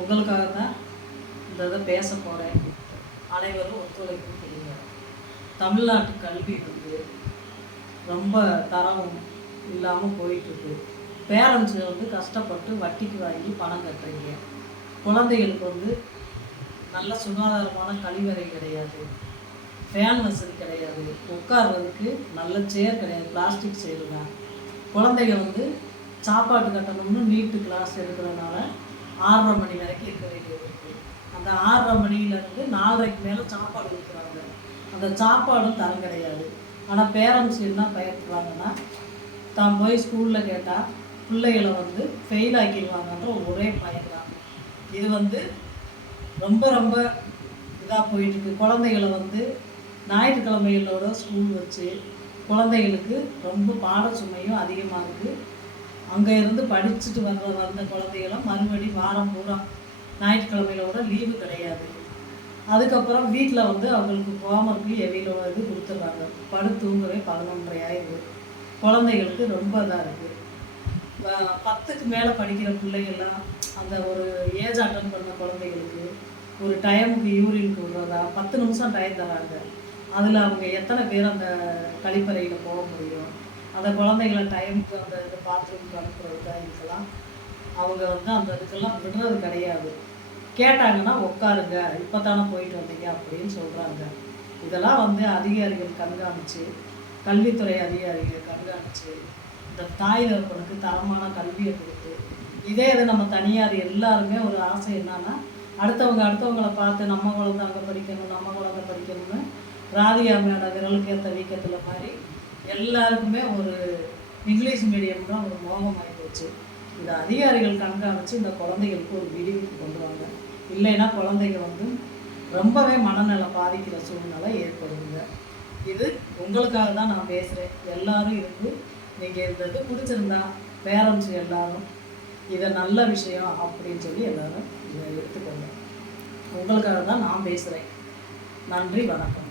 உங்களுக்காக தான் இந்த இதை பேச போகிறேன். அனைவரும் ஒத்துழைப்பு கொடுங்க. தமிழ்நாட்டு கல்வி வந்து ரொம்ப தரம் இல்லாமல் போயிட்டுருக்கு. பேரண்ட்ஸு வந்து கஷ்டப்பட்டு வட்டிக்கு வாங்கி பணம் கட்டுறீங்க. குழந்தைகளுக்கு வந்து நல்ல சுகாதாரமான கழிவறை கிடையாது, ஃபேன் வசதி கிடையாது, உட்கார்றதுக்கு நல்ல சேர் கிடையாது, பிளாஸ்டிக் சேரு தான். குழந்தைங்க வந்து சாப்பாட்டு கட்டணும்னு நீட்டு கிளாஸ் எடுக்கிறதுனால 6:30 மணி வரைக்கும் இருக்க வேண்டியது இருக்குது. அந்த 6:30 மணிலேருந்து 4:30க்கு மேலே சாப்பாடு கொடுக்குறாங்க. அந்த சாப்பாடும் தரம் கிடையாது. ஆனால் பேரண்ட்ஸ் என்ன பயப்படுறாங்கன்னா, தான் போய் ஸ்கூலில் கேட்டால் பிள்ளைகளை வந்து ஃபெயில் ஆக்கிடுவாங்கன்ற ஒரே பயப்படுறாங்க. இது வந்து ரொம்ப ரொம்ப இதாக போயிட்டுருக்கு. குழந்தைகளை வந்து ஞாயிற்றுக்கிழமைகளோட ஸ்கூல் வச்சு குழந்தைகளுக்கு ரொம்ப பாட சுமையும் அதிகமாக இருக்குது. அங்கே இருந்து படிச்சுட்டு வந்த குழந்தைகளும் மறுபடி வாரம் பூரா ஞாயிற்றுக்கிழமைகளோட லீவு கிடையாது. அதுக்கப்புறம் வீட்டில் வந்து அவங்களுக்கு ஹோம்ஒர்க்கு எவையிலோட இது கொடுத்துட்றாங்க. தூங்கவே 11:30 ஆயிடுது. குழந்தைகளுக்கு ரொம்ப இதாக இருக்குது. 10க்கு மேலே படிக்கிற பிள்ளைகள்லாம் அந்த ஒரு ஏஜ் அட்டன் பண்ண குழந்தைகளுக்கு ஒரு டைமுக்கு யூரினுக்கு விடுறதா 10 நிமிஷம் டைம் தராங்க. அதில் அவங்க எத்தனை பேர் அந்த கழிப்பறையில் போக முடியும்? அந்த குழந்தைகளை டைமுக்கு அந்த இது பாத்ரூமுக்கு அனுப்புறதுக்கா இதுக்கெல்லாம் அவங்க வந்து அந்த இதுக்கெல்லாம் விடுறது கிடையாது. கேட்டாங்கன்னா உட்காருங்க, இப்போ தானே போயிட்டு வந்தீங்க அப்படின்னு சொல்கிறாங்க. இதெல்லாம் வந்து அதிகாரிகள் கண்காணித்து, கல்வித்துறை அதிகாரிகள் கண்காணித்து இந்த தாய் தகப்பனுக்கு தரமான கல்வியை கொடுத்து, இதே இது நம்ம தனியார் எல்லாருமே ஒரு ஆசை என்னன்னா, அடுத்தவங்களை பார்த்து நம்ம குழந்தை அங்கே படிக்கணும், நம்ம குழந்தை படிக்கணும்னு ராதிகா மேடம் விரலுக்கு ஏற்ற வீக்கத்தில் மாதிரி எல்லாருக்குமே ஒரு இங்கிலீஷ் மீடியம் தான் ஒரு மோகமாகி போச்சு. இந்த அதிகாரிகள் கண்காணித்து இந்த குழந்தைகளுக்கு ஒரு விடிவுக்கு கொண்டு வாங்க. இல்லைன்னா குழந்தைங்க வந்து ரொம்பவே மனநலம் பாதிக்கிற சூழ்நிலை ஏற்படுதுங்க. இது உங்களுக்காக தான் நான் பேசுகிறேன். எல்லோரும் இதுக்கு நீங்கள் இந்த இது பிடிச்சிருந்தா பேரண்ட்ஸ் எல்லோரும் இதை நல்ல விஷயம் அப்படின்னு சொல்லி எல்லோரும் இதை எடுத்துக்கோங்க. உங்களுக்காக தான் நான் பேசுகிறேன். நன்றி, வணக்கம்.